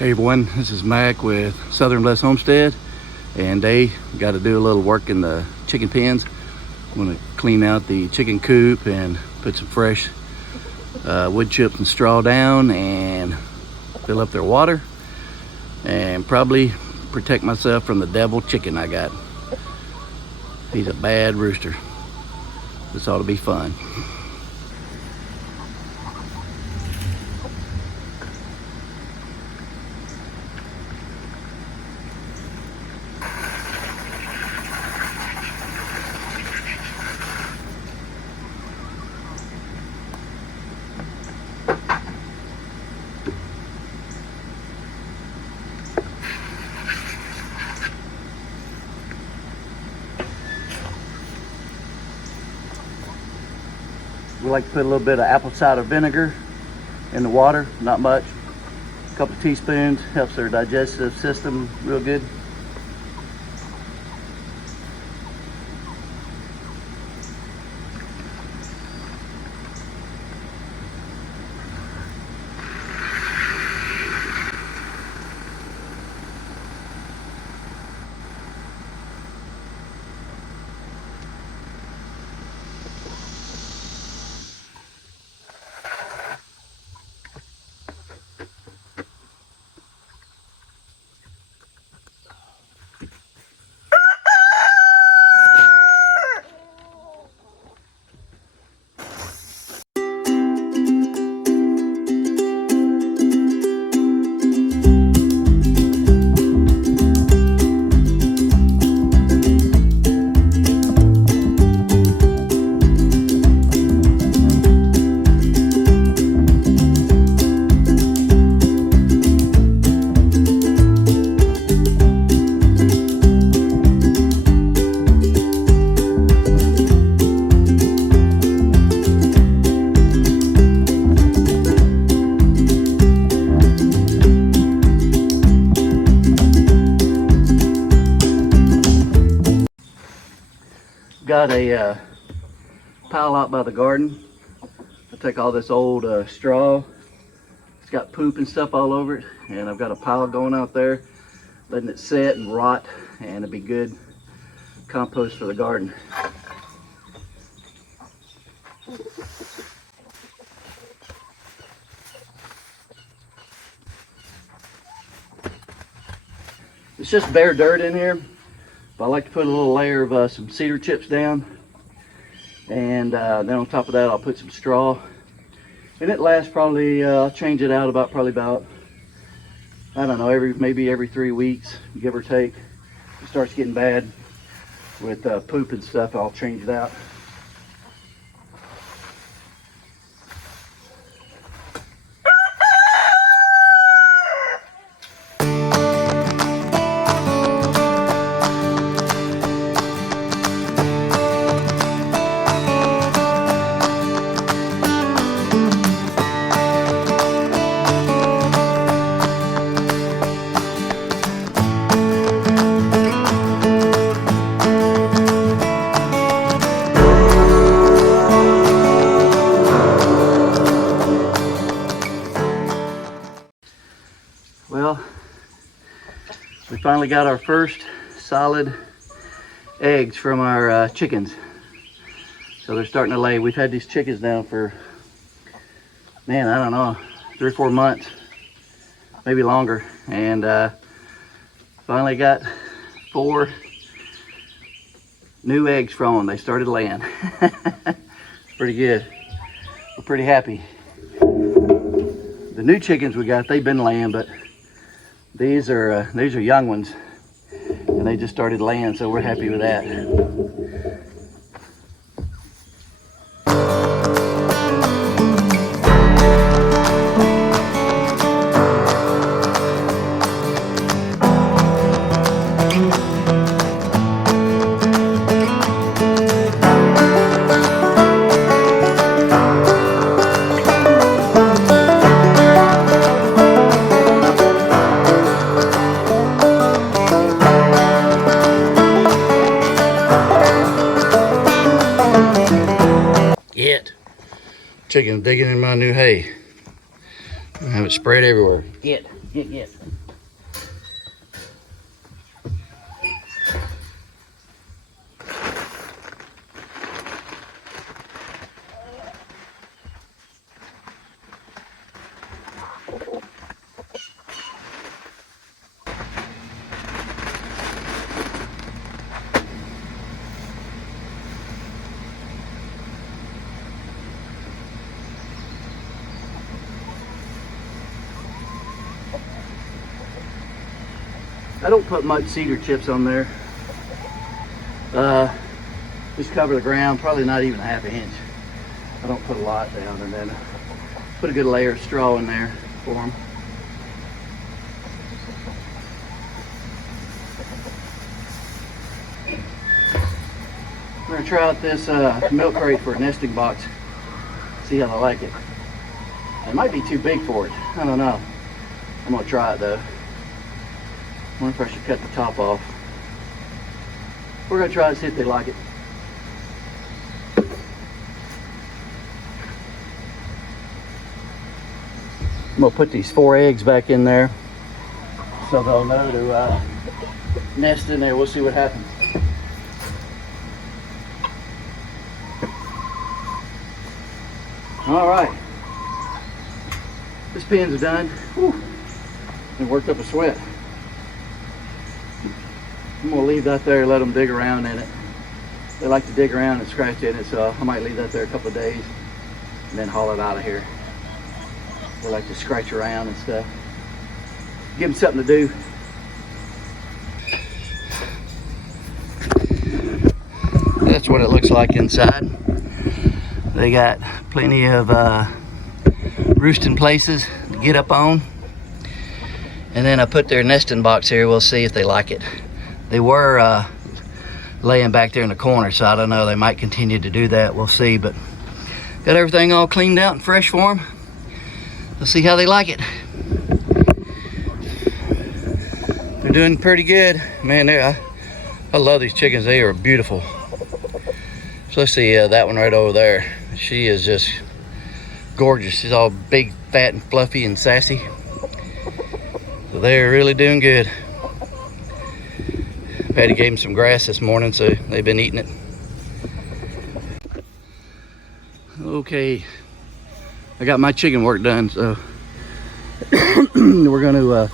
Hey everyone, this is Mac with Southern Bless Homestead, and they got to do a little work in the chicken pens. I'm going to clean out the chicken coop and put some fresh wood chips and straw down and fill up their water and probably protect myself from the devil chicken I got. He's a bad rooster. This ought to be fun. We like to put a little bit of apple cider vinegar in the water, not much. A couple of teaspoons, helps their digestive system real good. Got a pile out by the garden. I take all this old straw. It's got poop and stuff all over it, and I've got a pile going out there, letting it set and rot, and it'd be good compost for the garden. It's just bare dirt in here. I like to put a little layer of some cedar chips down, and then on top of that I'll put some straw, and it lasts probably I'll change it out probably about I don't know, maybe every 3 weeks, give or take. If it starts getting bad with poop and stuff, I'll change it out. Well, we finally got our first solid eggs from our chickens. So they're starting to lay. We've had these chickens now for, man, I don't know, 3 or 4 months, maybe longer. And finally got 4 new eggs from them. They started laying. Pretty good. We're pretty happy. The new chickens we got, they've been laying, but these are young ones, and they just started laying, so we're happy with that. Chicken digging in my new hay. I have it spread everywhere. Get. Get. I don't put much cedar chips on there. Just cover the ground, probably not even a ½ inch. I don't put a lot down, and then put a good layer of straw in there for them. We're gonna try out this milk crate for a nesting box. See how they like it. It might be too big for it. I don't know. I'm gonna try it though. I wonder if I should cut the top off. We're gonna try it, see if they like it. I'm gonna put these 4 eggs back in there so they'll know to nest in there. We'll see what happens. All right, this pen's are done. Whew. And worked up a sweat. I'm gonna leave that there, let them dig around in it. They like to dig around and scratch in it, so I might leave that there a couple of days and then haul it out of here. They like to scratch around and stuff. Give them something to do. That's what it looks like inside. They got plenty of roosting places to get up on. And then I put their nesting box here. We'll see if they like it. They were laying back there in the corner, so I don't know. They might continue to do that. We'll see. But got everything all cleaned out and fresh for them. We'll see how they like it. They're doing pretty good. Man, I love these chickens. They are beautiful. So let's see that one right over there. She is just gorgeous. She's all big, fat, and fluffy and sassy. So they're really doing good. Patty gave them some grass this morning, so they've been eating it. Okay, I got my chicken work done, so we're gonna,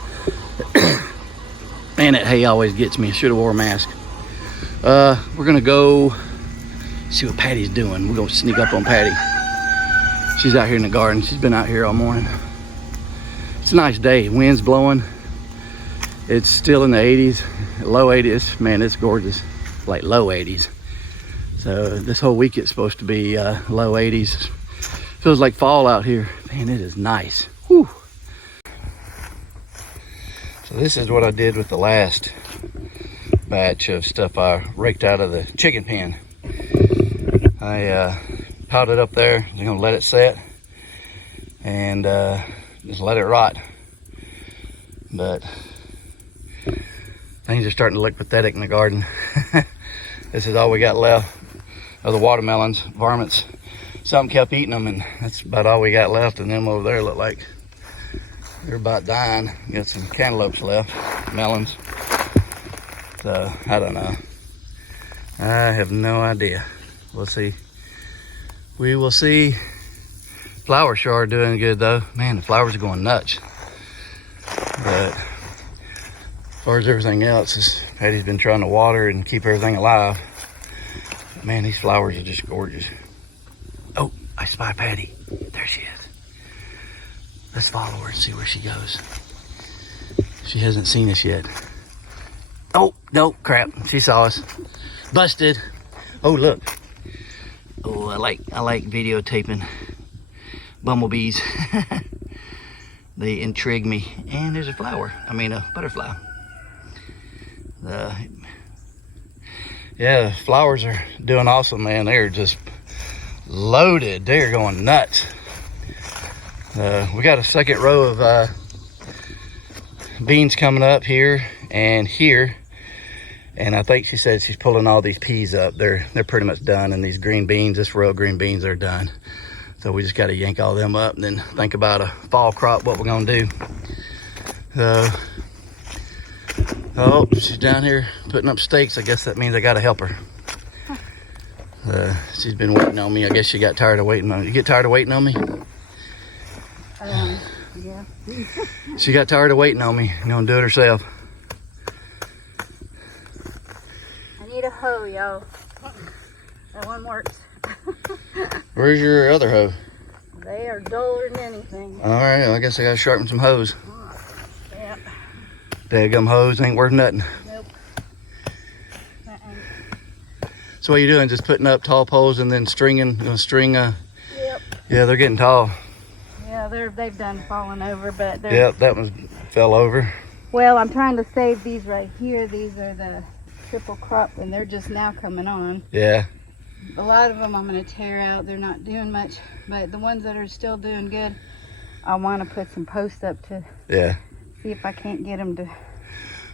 man, that hay always gets me. I should have wore a mask. We're gonna go see what Patty's doing. We're gonna sneak up on Patty. She's out here in the garden. She's been out here all morning. It's a nice day, wind's blowing. It's still in the 80s, low 80s. Man, it's gorgeous, like low 80s. So this whole week it's supposed to be low 80s. Feels like fall out here. Man, it is nice. Whew. So this is what I did with the last batch of stuff I raked out of the chicken pen. I piled it up there. I'm gonna let it set and just let it rot. But things are starting to look pathetic in the garden. This is all we got left of the watermelons. Varmints, something kept eating them, and that's about all we got left. And them over there look like they're about dying. Got some cantaloupes left, melons. So I don't know. I have no idea. We'll see. We will see. Flowers sure are doing good though. Man, the flowers are going nuts. But as far as everything else, Patty's been trying to water and keep everything alive. Man, these flowers are just gorgeous. Oh, I spy Patty. There she is. Let's follow her and see where she goes. She hasn't seen us yet. Oh, no, crap. She saw us. Busted. Oh, look. Oh, I like videotaping bumblebees. They intrigue me. And there's a flower. I mean, a butterfly. Yeah, the flowers are doing awesome, man. They're just loaded. They're going nuts. We got a second row of beans coming up here and here. And I think she said she's pulling all these peas up. They're pretty much done. And these green beans, this row of green beans are done. So we just got to yank all them up and then think about a fall crop, what we're going to do. So, oh, she's down here putting up stakes. I guess that means I gotta help her. She's been waiting on me. I guess she got tired of waiting on me. You get tired of waiting on me? Yeah. She got tired of waiting on me. You know, and do it herself. I need a hoe, yo. That one works. Where's your other hoe? They are duller than anything. All right, well, I guess I gotta sharpen some hose. Yep. Daggum hose ain't worth nothing. Nope. So what you doing? Just putting up tall poles and then stringing, Yep. Yeah, they're getting tall. Yeah, they've done falling over, but they're... Yep, that one fell over. Well, I'm trying to save these right here. These are the triple crop, and they're just now coming on. Yeah. A lot of them I'm going to tear out. They're not doing much, but the ones that are still doing good, I want to put some posts up to see if I can't get them to...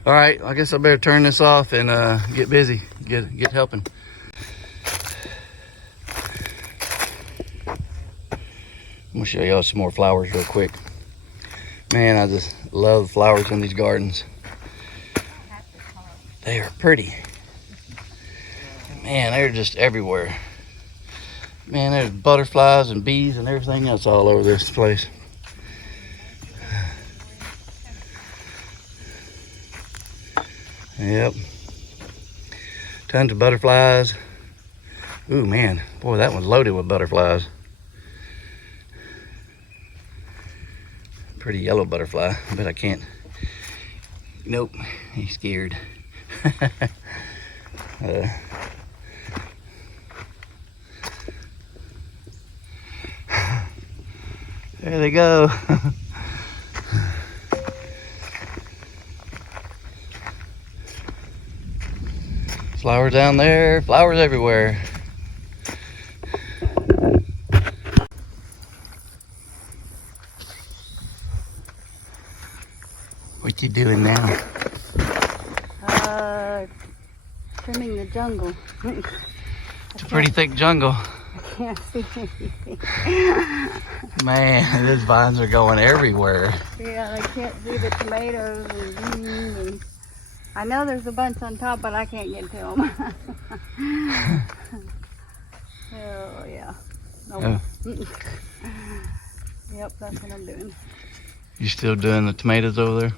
All right, I guess I better turn this off and get busy, get helping. I'm gonna show y'all some more flowers real quick. Man, I just love flowers in these gardens. They are pretty. Man, they're just everywhere. Man, there's butterflies and bees and everything else all over this place. Yep. Tons of butterflies. Ooh, man. Boy, that one's loaded with butterflies. Pretty yellow butterfly, but I can't. Nope, he's scared. There they go. Flowers down there, flowers everywhere. What you doing now? Trimming the jungle. It's a pretty thick jungle. I can't see anything. Man, these vines are going everywhere. Yeah, I can't see the tomatoes and beans. And I know there's a bunch on top, but I can't get to them. Oh, yeah. Nope. Oh. Yep, that's what I'm doing. You still doing the tomatoes over there?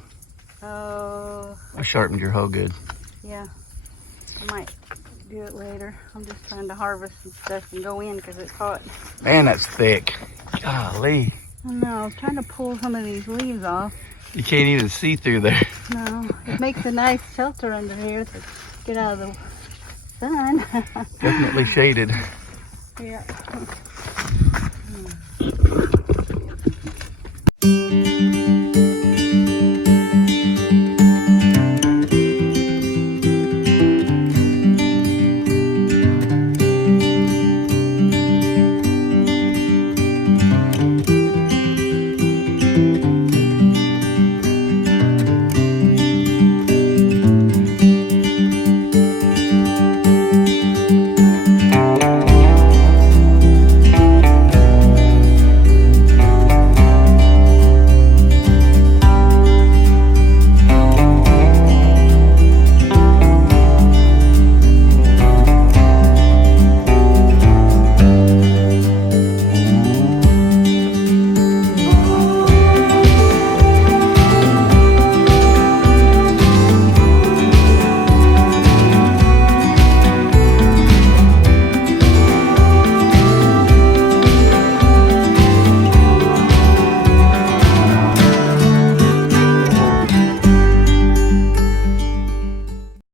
Oh. I sharpened your hoe good. Yeah. I might do it later. I'm just trying to harvest some stuff and go in because it's hot. Man, that's thick. Golly. I know. I was trying to pull some of these leaves off. You can't even see through there. No. It makes a nice shelter under here to get out of the sun. Definitely shaded. Yeah.